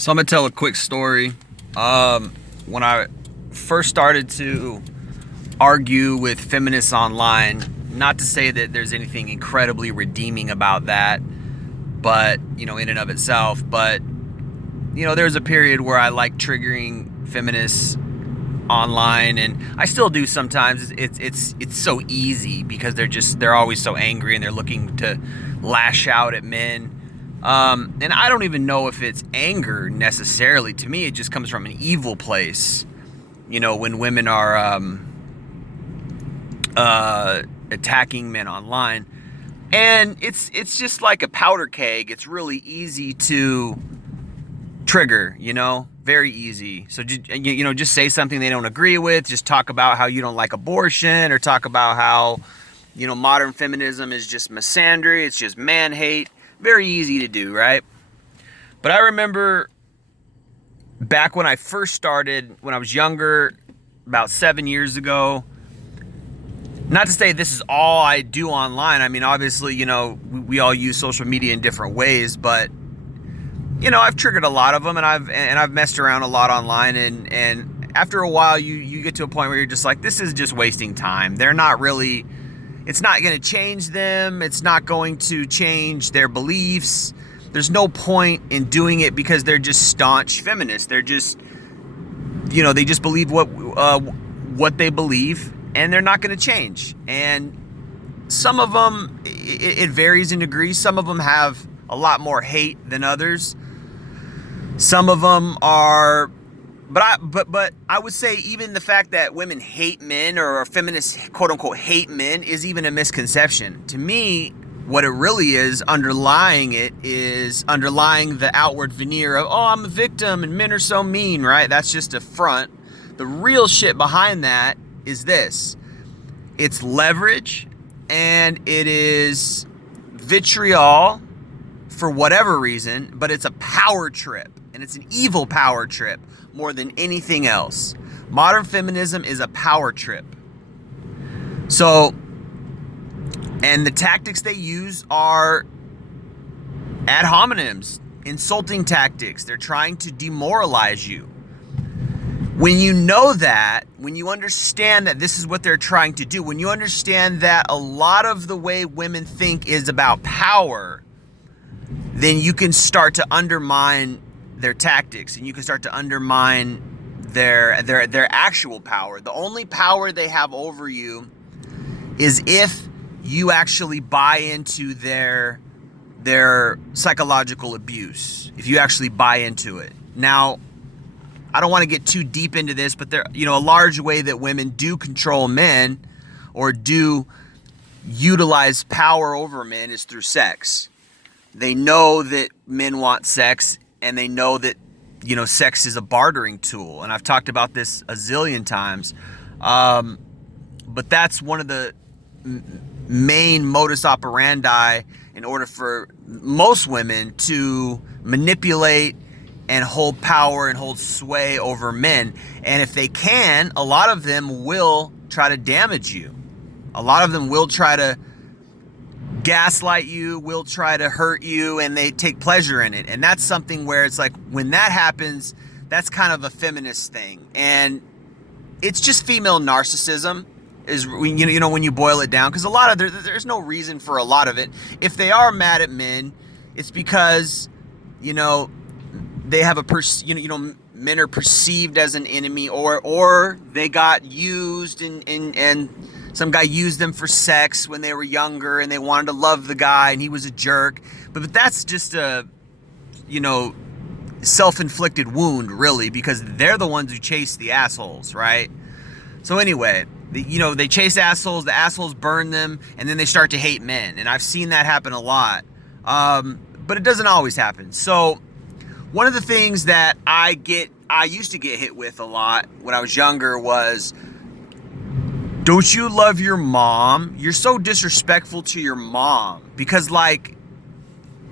So I'm gonna tell a quick story. When I first started to argue with feminists online, not to say that there's anything incredibly redeeming about that, but in and of itself, but there was a period where I liked triggering feminists online, and I still do sometimes. It's so easy because they're always so angry and they're looking to lash out at men. And I don't even know if it's anger necessarily. To me, it just comes from an evil place. When women are attacking men online, and it's just like a powder keg. It's really easy to trigger. Very easy. So just say something they don't agree with. Just talk about how you don't like abortion, or talk about how modern feminism is just misandry. It's just man hate. Very easy to do, right? But I remember back when I first started, when I was younger, about 7 years ago. Not to say this is all I do online. I mean, obviously, we all use social media in different ways, but I've triggered a lot of them, and I've messed around a lot online, and after a while, you get to a point where you're just like, this is just wasting time. They're not really. It's not going to change them. It's not going to change their beliefs. There's no point in doing it because they're just staunch feminists. They're just, they just believe what they believe, and they're not going to change. And some of them, it varies in degrees. Some of them have a lot more hate than others. Some of them are. But I would say even the fact that women hate men, or feminists quote unquote hate men, is even a misconception. To me, what it really is underlying the outward veneer of, oh, I'm a victim and men are so mean, right? That's just a front. The real shit behind that is this. It's leverage, and it is vitriol for whatever reason, but it's a power trip, and it's an evil power trip. More than anything else, modern feminism is a power trip. So, and the tactics they use are ad hominems, insulting tactics. They're trying to demoralize you. When you know that, when you understand that this is what they're trying to do, when you understand that a lot of the way women think is about power, then you can start to undermine their tactics, and you can start to undermine their actual power. The only power they have over you is if you actually buy into their psychological abuse. If you actually buy into it. Now, I don't want to get too deep into this, but there, a large way that women do control men or do utilize power over men is through sex. They know that men want sex, and they know that, sex is a bartering tool. And I've talked about this a zillion times. But that's one of the main modus operandi in order for most women to manipulate and hold power and hold sway over men. And if they can, a lot of them will try to damage you. A lot of them will try to gaslight you, will try to hurt you, and they take pleasure in it. And that's something where it's like, when that happens, that's kind of a feminist thing, and it's just female narcissism is when you boil it down, because a lot of there's no reason for a lot of it. If they are mad at men, it's because they have men are perceived as an enemy, or they got used, and some guy used them for sex when they were younger, and they wanted to love the guy, and he was a jerk. But that's just a, self-inflicted wound, really, because they're the ones who chase the assholes, right? So anyway, they chase assholes, the assholes burn them, and then they start to hate men. And I've seen that happen a lot. But it doesn't always happen. So one of the things that I used to get hit with a lot when I was younger was, don't you love your mom? You're so disrespectful to your mom. Because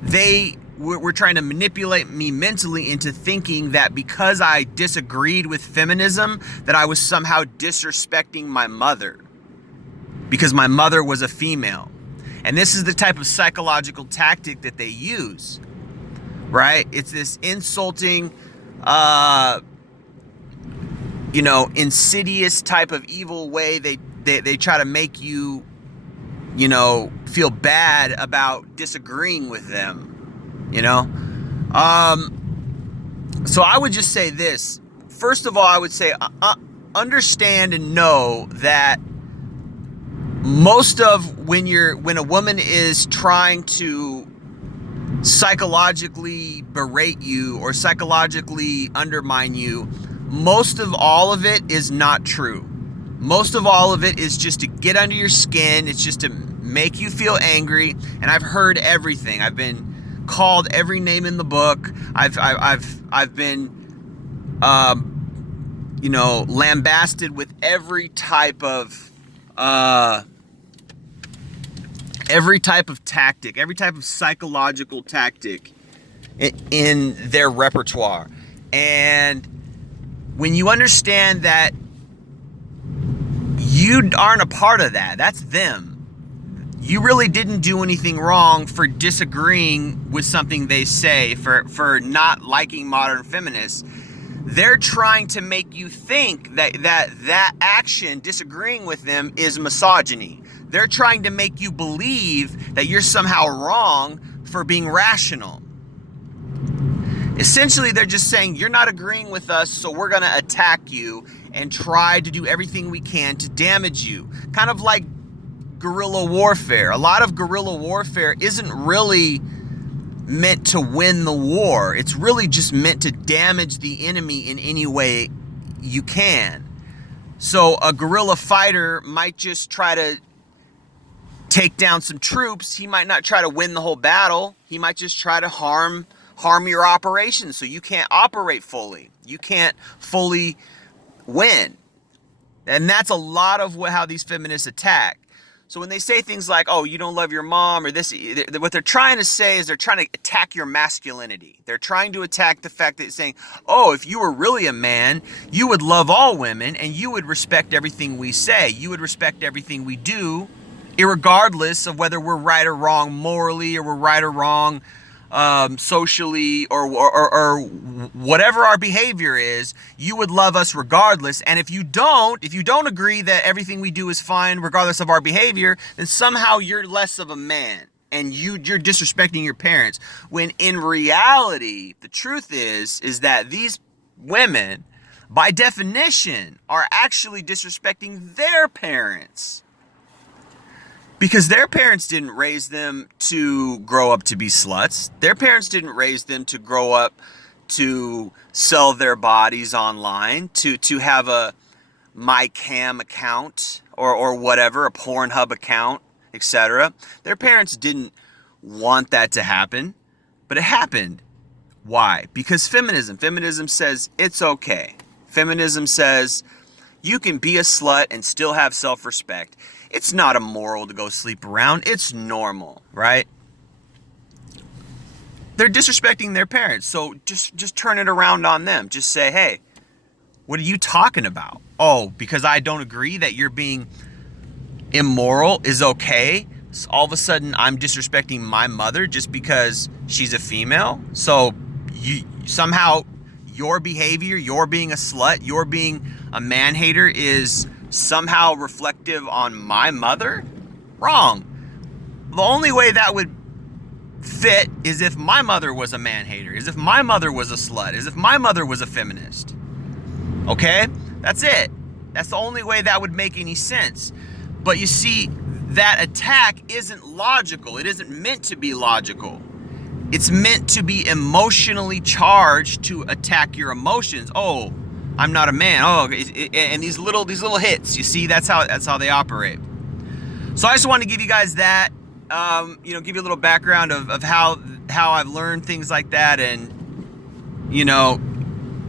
they were trying to manipulate me mentally into thinking that because I disagreed with feminism, that I was somehow disrespecting my mother. Because my mother was a female. And this is the type of psychological tactic that they use. right? It's this insulting, insidious type of evil way they try to make you, feel bad about disagreeing with them, So I would just say this. First of all, I would say understand and know that most of when a woman is trying to psychologically berate you or psychologically undermine you, most of all of it is not true. Most of all of it is just to get under your skin. It's just to make you feel angry. And I've heard everything. I've been called every name in the book. I've been lambasted with every type of tactic, every type of psychological tactic in their repertoire. And when you understand that you aren't a part of that, that's them. You really didn't do anything wrong for disagreeing with something they say, for not liking modern feminists. They're trying to make you think that action, disagreeing with them, is misogyny. They're trying to make you believe that you're somehow wrong for being rational. Essentially, they're just saying, you're not agreeing with us, so we're going to attack you and try to do everything we can to damage you. Kind of like guerrilla warfare. A lot of guerrilla warfare isn't really meant to win the war. It's really just meant to damage the enemy in any way you can. So a guerrilla fighter might just try to take down some troops. He might not try to win the whole battle. He might just try to harm your operation, so you can't operate fully. You can't fully win. And that's a lot of how these feminists attack. So when they say things like, oh, you don't love your mom or this, what they're trying to say is they're trying to attack your masculinity. They're trying to attack the fact that it's saying, oh, if you were really a man, you would love all women and you would respect everything we say. You would respect everything we do, irregardless of whether we're right or wrong morally, or we're right or wrong socially, or whatever our behavior is. You would love us regardless. And if you don't agree that everything we do is fine regardless of our behavior, then somehow you're less of a man and you're disrespecting your parents. When in reality, the truth is that these women, by definition, are actually disrespecting their parents. Because their parents didn't raise them to grow up to be sluts. Their parents didn't raise them to grow up to sell their bodies online, to have a MyCam account or whatever, a Pornhub account, etc. Their parents didn't want that to happen, but it happened. Why? Because feminism says it's okay. Feminism says you can be a slut and still have self-respect. It's not immoral to go sleep around. It's normal, right? They're disrespecting their parents. So just turn it around on them. Just say, hey, what are you talking about? Oh, because I don't agree that you're being immoral is okay. So all of a sudden I'm disrespecting my mother just because she's a female. So you somehow your behavior, your being a slut, your being a man hater is somehow reflective on my mother? Wrong. The only way that would fit is if my mother was a man hater, is if my mother was a slut, is if my mother was a feminist. Okay? That's it. That's the only way that would make any sense. But you see, that attack isn't logical. It isn't meant to be logical. It's meant to be emotionally charged to attack your emotions. Oh, I'm not a man. Oh, and these little hits. You see, that's how they operate. So I just wanted to give you guys that, give you a little background of how I've learned things like that, and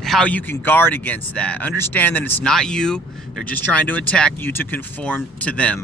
how you can guard against that. Understand that it's not you. They're just trying to attack you to conform to them.